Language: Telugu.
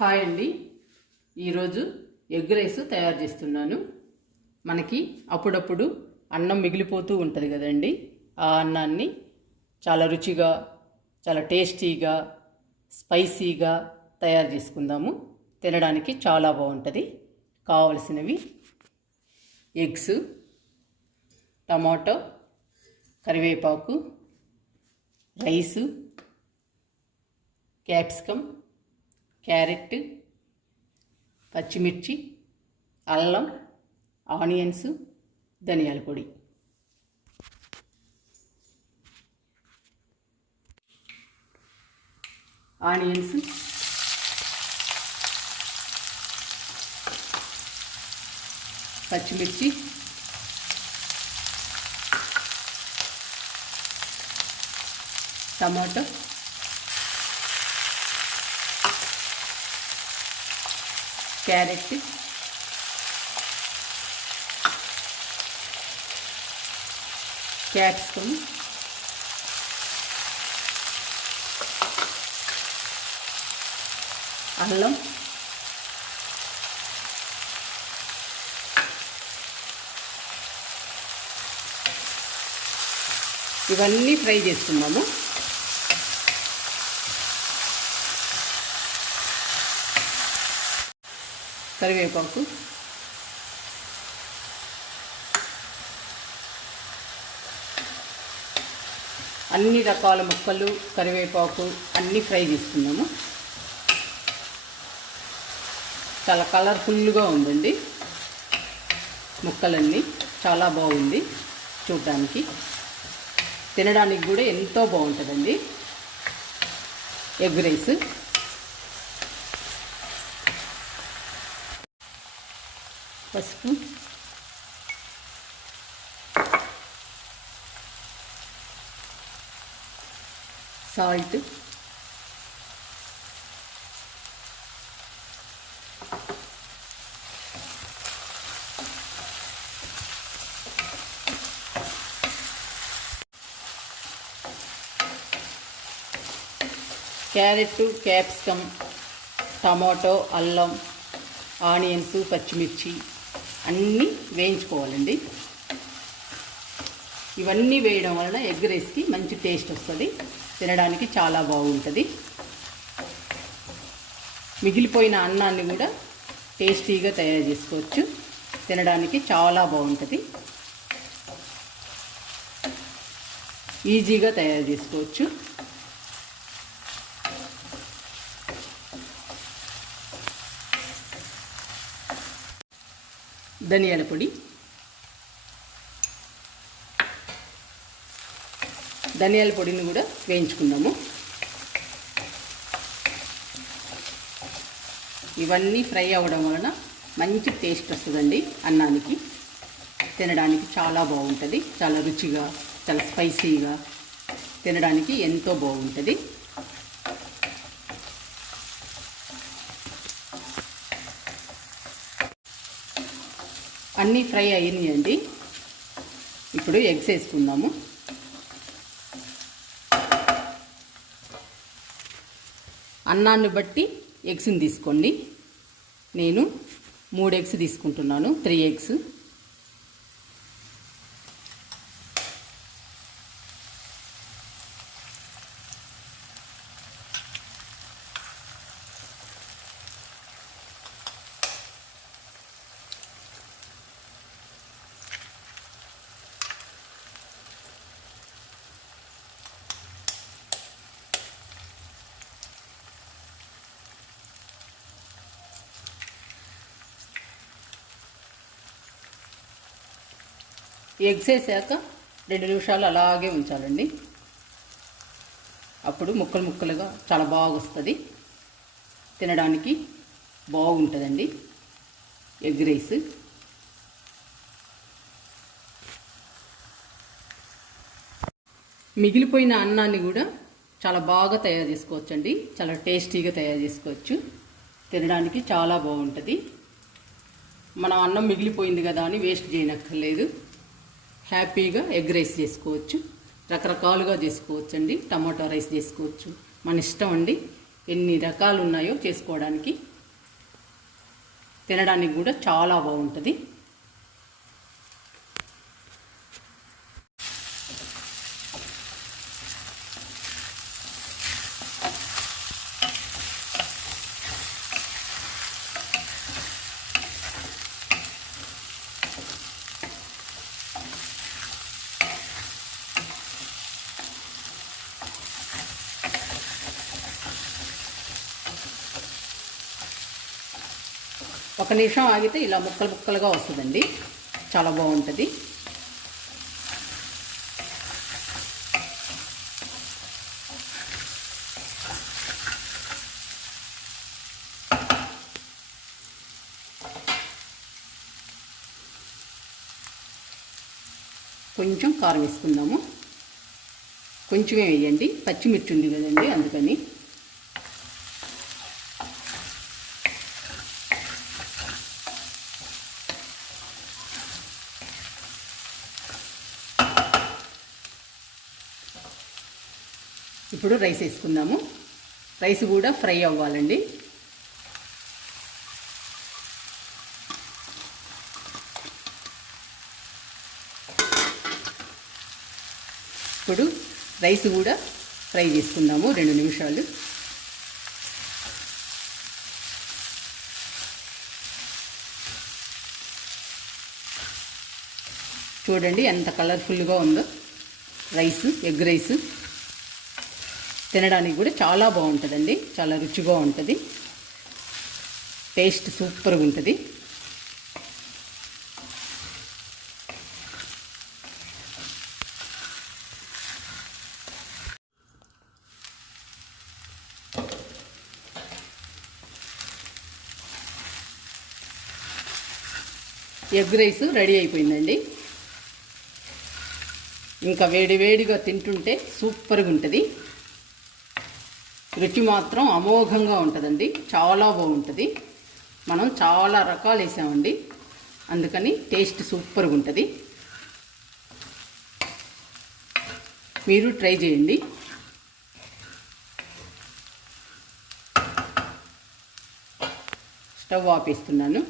హాయ్ అండి. ఈరోజు ఎగ్ రైస్ తయారు చేస్తున్నాను. మనకి అప్పుడప్పుడు అన్నం మిగిలిపోతూ ఉంటుంది కదండి. ఆ అన్నాన్ని చాలా రుచిగా, చాలా టేస్టీగా, స్పైసీగా తయారు చేసుకుందాము. తినడానికి చాలా బాగుంటుంది. కావలసినవి ఎగ్స్, టమాటో, కరివేపాకు, రైసు, క్యాప్సికమ్, క్యారెట్, పచ్చిమిర్చి, అల్లం, ఆనియన్స్, ధనియాల పొడి. ఆనియన్స్, పచ్చిమిర్చి, టమాటో, క్యారెట్, క్యాప్సికమ్, అల్లం, ఇవన్నీ ఫ్రై చేసుకున్నాము. కరివేపాకు, అన్ని రకాల ముక్కలు, కరివేపాకు అన్నీ ఫ్రై చేసుకున్నాము. చాలా కలర్ఫుల్గా ఉందండి ముక్కలన్నీ. చాలా బాగుంది చూడడానికి, తినడానికి కూడా ఎంతో బాగుంటుందండి ఎగ్ రైస్. పసుపు, సాల్ట్, క్యారెట్, క్యాప్సికమ్, టమాటో, అల్లం, ఆనియన్స్, పచ్చిమిర్చి అన్నీ వేయించుకోవాలండి. ఇవన్నీ వేయడం వలన ఎగ్ రైస్కి మంచి టేస్ట్ వస్తుంది, తినడానికి చాలా బాగుంటుంది. మిగిలిపోయిన అన్నాన్ని కూడా టేస్టీగా తయారు చేసుకోవచ్చు, తినడానికి చాలా బాగుంటుంది. ఈజీగా తయారు చేసుకోవచ్చు. ధనియాల పొడి, ధనియాల పొడిని కూడా వేయించుకుందాము. ఇవన్నీ ఫ్రై అవ్వడం వలన మంచి టేస్ట్ వస్తుందండి అన్నానికి. తినడానికి చాలా బాగుంటుంది, చాలా రుచిగా, చాలా స్పైసీగా, తినడానికి ఎంతో బాగుంటుంది. అన్నీ ఫ్రై అయినాయండి. ఇప్పుడు ఎగ్స్ వేసుకుందాము. అన్నాన్ని బట్టి ఎగ్స్ని తీసుకోండి. నేను 3 ఎగ్స్ తీసుకుంటున్నాను, 3 ఎగ్స్. ఎగ్స్ వేసాక 2 నిమిషాలు అలాగే ఉంచాలండి. అప్పుడు ముక్కలు ముక్కలుగా చాలా బాగా వస్తుంది, తినడానికి బాగుంటుందండి ఎగ్ రైస్. మిగిలిపోయిన అన్నాన్ని కూడా చాలా బాగా తయారు చేసుకోవచ్చండి, చాలా టేస్టీగా తయారు చేసుకోవచ్చు, తినడానికి చాలా బాగుంటుంది. మనం అన్నం మిగిలిపోయింది కదా అని వేస్ట్ చేయనక్కర్లేదు. హ్యాపీగా ఎగ్ రైస్ చేసుకోవచ్చు, రకరకాలుగా చేసుకోవచ్చు అండి. టమాటో రైస్ చేసుకోవచ్చు, మన ఇష్టం అండి. ఎన్ని రకాలు ఉన్నాయో చేసుకోవడానికి. తినడానికి కూడా చాలా బాగుంటుంది. ఒక నిమిషం ఆగితే ఇలా ముక్కలు ముక్కలుగా వస్తుందండి, చాలా బాగుంటుంది. కొంచెం కారం వేసుకుందాము. కొంచెమే వేయండి, పచ్చిమిర్చి ఉంది కదండి అందుకని. ఇప్పుడు రైస్ వేసుకుందాము. రైస్ కూడా ఫ్రై అవ్వాలండి. ఇప్పుడు రైస్ కూడా ఫ్రై చేసుకుందాము 2 నిమిషాలు. చూడండి ఎంత కలర్ఫుల్గా ఉందో రైస్, ఎగ్ రైస్. తినడానికి కూడా చాలా బాగుంటుందండి, చాలా రుచిగా ఉంటుంది. టేస్ట్ సూపర్గా ఉంటుంది. ఎగ్ రైస్ రెడీ అయిపోయిందండి. ఇంకా వేడివేడిగా తింటుంటే సూపర్గా ఉంటుంది. రుచి మాత్రం అమోఘంగా ఉంటుందండి, చాలా బాగుంటుంది. మనం చాలా రకాలు వేసామండి, అందుకని టేస్ట్ సూపర్గా ఉంటుంది. మీరు ట్రై చేయండి. స్టవ్ ఆపేస్తున్నాను.